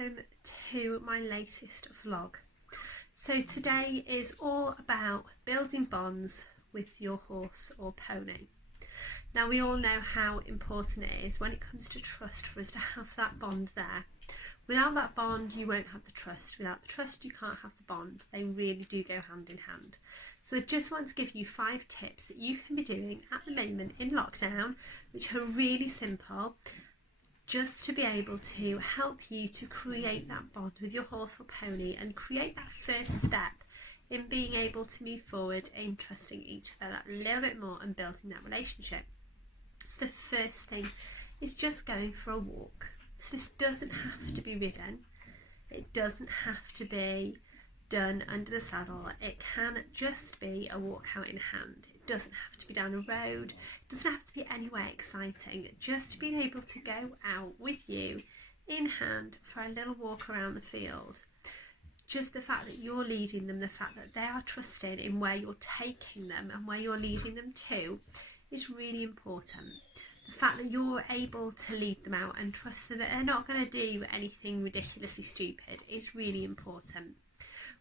welcome to my latest vlog. So today is all about building bonds with your horse or pony. Now we all know how important it is when it comes to trust for us to have that bond there. Without that bond you won't have the trust. Without the trust you can't have the bond. They really do go hand in hand. So I just want to give you 5 tips that you can be doing at the moment in lockdown, which are really simple, just to be able to help you to create that bond with your horse or pony and create that first step in being able to move forward in trusting each other that little bit more and building that relationship. So the first thing is just going for a walk. So this doesn't have to be ridden, it doesn't have to be done under the saddle, it can just be a walk out in hand. It doesn't have to be down a road, it doesn't have to be anywhere exciting, just being able to go out with you in hand for a little walk around the field. Just the fact that you're leading them, the fact that they are trusted in where you're taking them and where you're leading them to is really important. The fact that you're able to lead them out and trust them that they're not going to do anything ridiculously stupid is really important.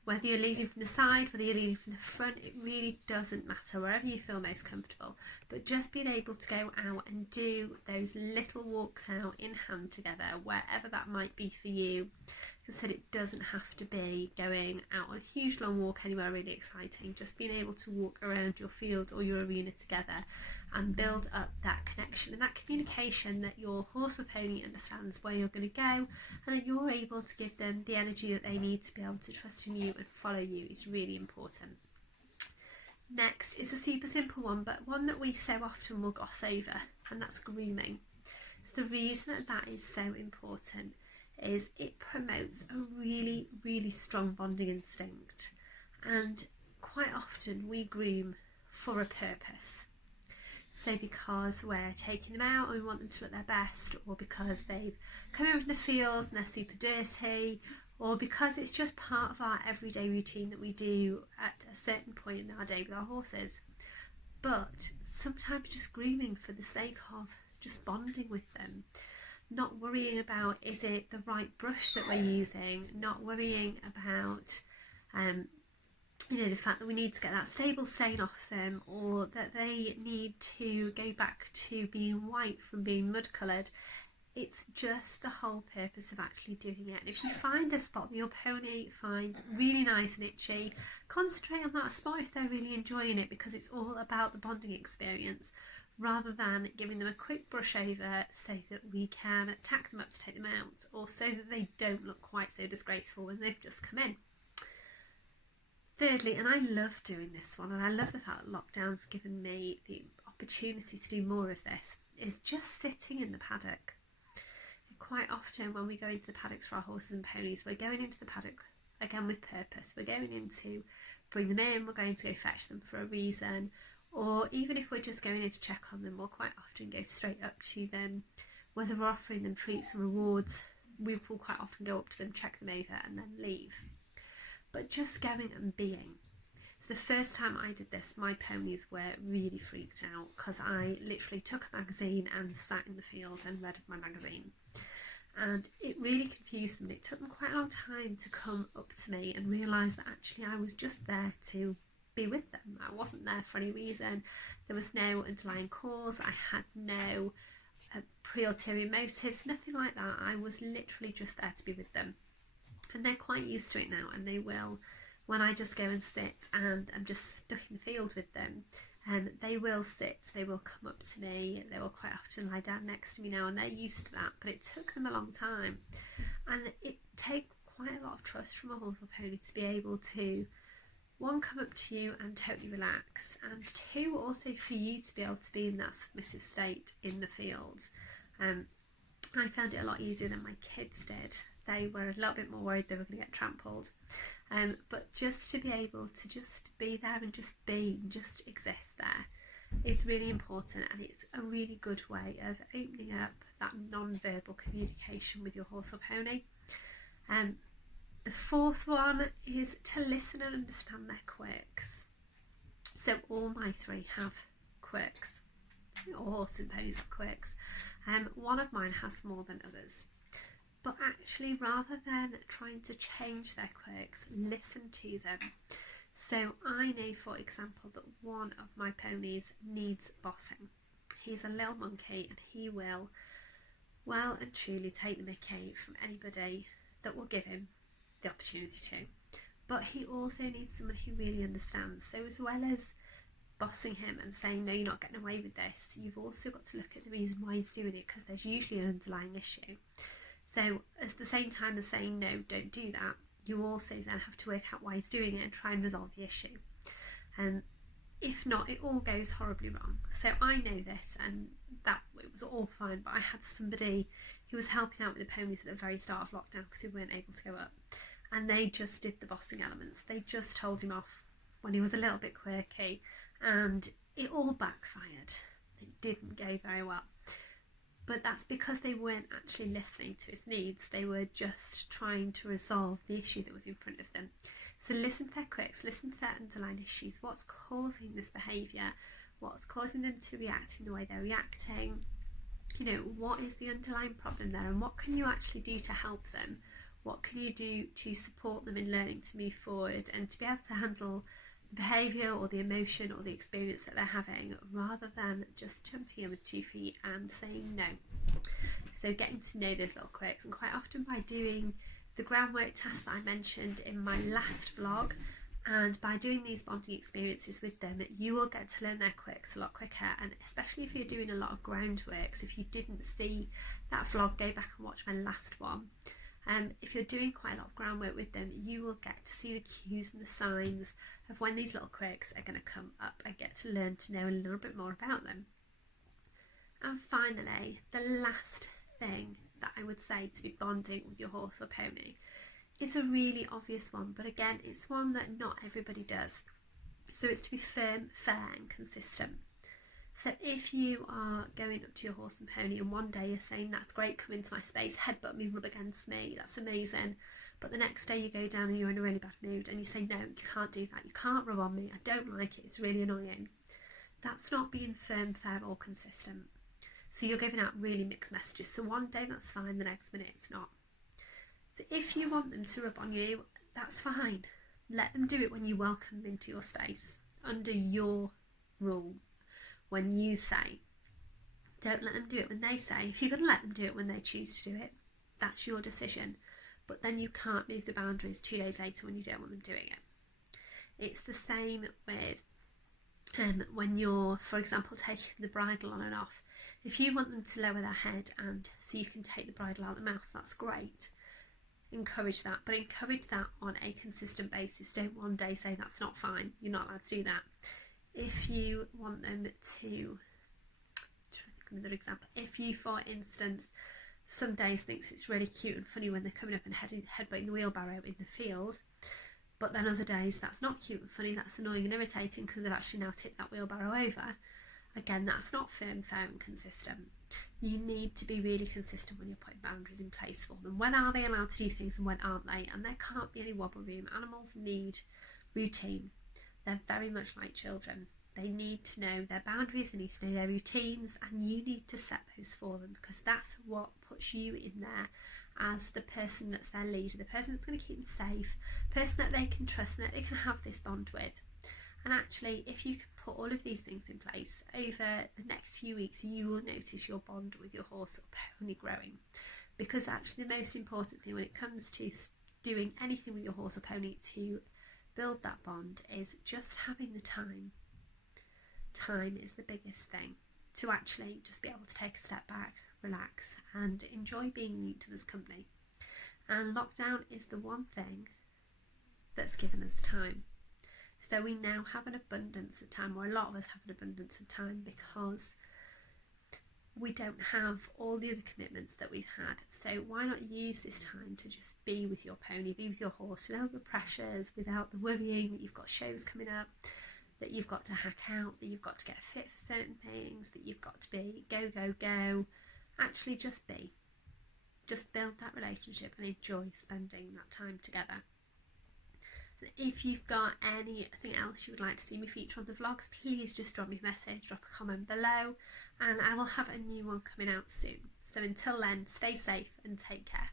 Whether you're leading from the side, whether you're leading from the front, it really doesn't matter, wherever you feel most comfortable. But just being able to go out and do those little walks out in hand together, wherever that might be for you. As I said, it doesn't have to be going out on a huge long walk anywhere really exciting. Just being able to walk around your field or your arena together and build up that connection and that communication that your horse or pony understands where you're going to go, and that you're able to give them the energy that they need to be able to trust in you and follow you is really important. Next is a super simple one, but one that we so often will gloss over, and that's grooming. So the reason that is so important is it promotes a really, really strong bonding instinct, and quite often we groom for a purpose. So because we're taking them out and we want them to look their best, or because they've come in from the field and they're super dirty, or because it's just part of our everyday routine that we do at a certain point in our day with our horses. But sometimes just grooming for the sake of just bonding with them, not worrying about is it the right brush that we're using, not worrying about the fact that we need to get that stable stain off them, or that they need to go back to being white from being mud coloured. It's just the whole purpose of actually doing it. And if you find a spot that your pony finds really nice and itchy, concentrate on that spot if they're really enjoying it, because it's all about the bonding experience, rather than giving them a quick brush over so that we can tack them up to take them out, or so that they don't look quite so disgraceful when they've just come in. Thirdly, and I love doing this one, and I love the fact that lockdown's given me the opportunity to do more of this, is just sitting in the paddock. Quite often when we go into the paddocks for our horses and ponies, we're going into the paddock again with purpose. We're going in to bring them in, we're going to go fetch them for a reason, or even if we're just going in to check on them, we'll quite often go straight up to them. Whether we're offering them treats and rewards, we will quite often go up to them, check them over and then leave. But just going and being. So the first time I did this, my ponies were really freaked out because I literally took a magazine and sat in the field and read my magazine. And it really confused them. It took them quite a long time to come up to me and realise that actually I was just there to be with them. I wasn't there for any reason. There was no underlying cause. I had no ulterior motives, nothing like that. I was literally just there to be with them. And they're quite used to it now, and they will, when I just go and sit and I'm just stuck in the field with them, they will sit, they will come up to me, they will quite often lie down next to me now, and they're used to that. But it took them a long time, and it takes quite a lot of trust from a horse or pony to be able to, one, come up to you and totally relax, and two, also for you to be able to be in that submissive state in the field. I found it a lot easier than my kids did. They were a little bit more worried they were going to get trampled. But just to be able to just be there and just be, and just exist there, is really important, and it's a really good way of opening up that non-verbal communication with your horse or pony. The fourth one is to listen and understand their quirks. So all my 3 have quirks. All horses and ponies have quirks. One of mine has more than others. But actually, rather than trying to change their quirks, listen to them. So I know, for example, that one of my ponies needs bossing. He's a little monkey and he will well and truly take the mickey from anybody that will give him the opportunity to. But he also needs someone who really understands. So as well as bossing him and saying, no, you're not getting away with this, you've also got to look at the reason why he's doing it, because there's usually an underlying issue. So at the same time as saying, no, don't do that, you also then have to work out why he's doing it and try and resolve the issue. If not, it all goes horribly wrong. So I know this, and that it was all fine, but I had somebody who was helping out with the ponies at the very start of lockdown because we weren't able to go up, and they just did the bossing elements. They just told him off when he was a little bit quirky, and it all backfired. It didn't go very well. But that's because they weren't actually listening to his needs. They were just trying to resolve the issue that was in front of them. So listen to their quirks, listen to their underlying issues. What's causing this behaviour? What's causing them to react in the way they're reacting? You know, what is the underlying problem there, and what can you actually do to help them? What can you do to support them in learning to move forward and to be able to handle the behaviour or the emotion or the experience that they're having, rather than just jumping in with 2 feet and saying no. So getting to know those little quirks, and quite often by doing the groundwork task that I mentioned in my last vlog, and by doing these bonding experiences with them, you will get to learn their quirks a lot quicker. And especially if you're doing a lot of groundwork, so if you didn't see that vlog, go back and watch my last one. If you're doing quite a lot of groundwork with them, you will get to see the cues and the signs of when these little quirks are going to come up, and get to learn to know a little bit more about them. And finally, the last thing that I would say to be bonding with your horse or pony, it's a really obvious one, but again, it's one that not everybody does. So it's to be firm, fair and consistent. So if you are going up to your horse and pony and one day you're saying, that's great, come into my space, headbutt me, rub against me, that's amazing, but the next day you go down and you're in a really bad mood and you say, no, you can't do that, you can't rub on me, I don't like it, it's really annoying. That's not being firm, fair or consistent. So you're giving out really mixed messages. So one day that's fine, the next minute it's not. So if you want them to rub on you, that's fine. Let them do it when you welcome them into your space, under your rule. When you say, don't let them do it when they say. If you're going to let them do it when they choose to do it, that's your decision. But then you can't move the boundaries 2 days later when you don't want them doing it. It's the same with when you're, for example, taking the bridle on and off. If you want them to lower their head and so you can take the bridle out of the mouth, that's great. Encourage that, but encourage that on a consistent basis. Don't one day say that's not fine, you're not allowed to do that. If you want them to, try to think of another example, if you, for instance, some days thinks it's really cute and funny when they're coming up and headbutting the wheelbarrow in the field, but then other days that's not cute and funny, that's annoying and irritating because they've actually now tipped that wheelbarrow over. Again, that's not firm, fair and consistent. You need to be really consistent when you're putting boundaries in place for them. When are they allowed to do things and when aren't they? And there can't be any wobble room. Animals need routine. They're very much like children. They need to know their boundaries, they need to know their routines, and you need to set those for them, because that's what puts you in there as the person that's their leader, the person that's going to keep them safe, the person that they can trust and that they can have this bond with. And actually, if you can put all of these things in place over the next few weeks, you will notice your bond with your horse or pony growing. Because actually the most important thing when it comes to doing anything with your horse or pony to build that bond is just having the time. Time is the biggest thing, to actually just be able to take a step back, relax and enjoy being in each other's company. And lockdown is the one thing that's given us time. So we now have an abundance of time, or a lot of us have an abundance of time, because we don't have all the other commitments that we've had. So why not use this time to just be with your pony, be with your horse, without the pressures, without the worrying that you've got shows coming up, that you've got to hack out, that you've got to get fit for certain things, that you've got to be go, go, go. Actually just be. Just build that relationship and enjoy spending that time together. And if you've got anything else you would like to see me feature on the vlogs, please just drop me a message, drop a comment below, and I will have a new one coming out soon. So until then, stay safe and take care.